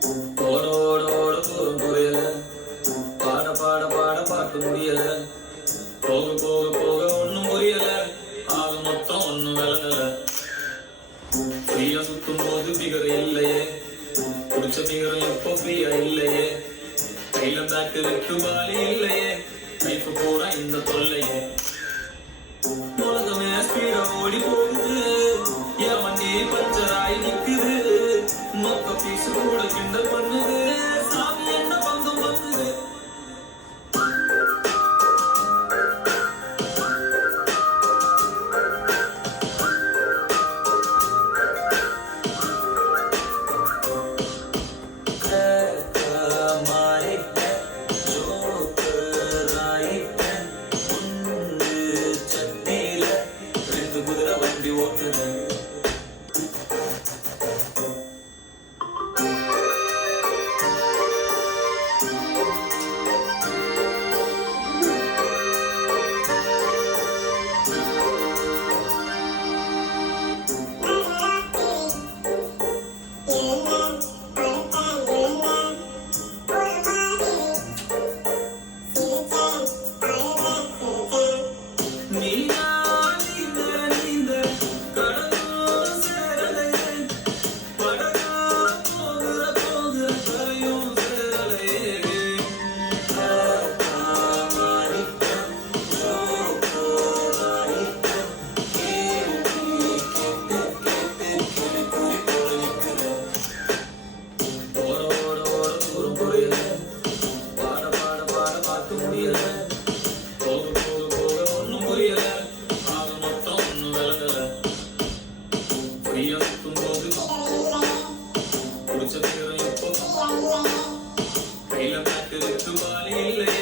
ஓட ஓட ஓட தூரம் புரியல, பாட பாட பாட பாட்டு முடியல, போக போக போக ஒண்ணும் புரியல, ஆக மொத்தம் ஒண்ணும் விளங்கல. ஃப்ரீயா சுத்தும் போது பிகர் இல்லையே, குடிச்ச பிகர் எப்போ ஃப்ரீயா இல்லையே, கையில பேக்கு இருக்கு பாலி இல்லையே, லைஃப் பூரா இந்த தொல்லையே. உலகமே ஸ்பீடா ஓடி போகுது, என் வண்டி பஞ்சர் ஆகி நிக்குது, மொக்க பீஸ் கூட கிண்டல் பண்ணுது, சாமி என்ன பங்கம் பண்ணுது. குதிரை வண்டி ஓட்டுறேன். கையில பேக்கு இருக்கு பாலி இல்லையே,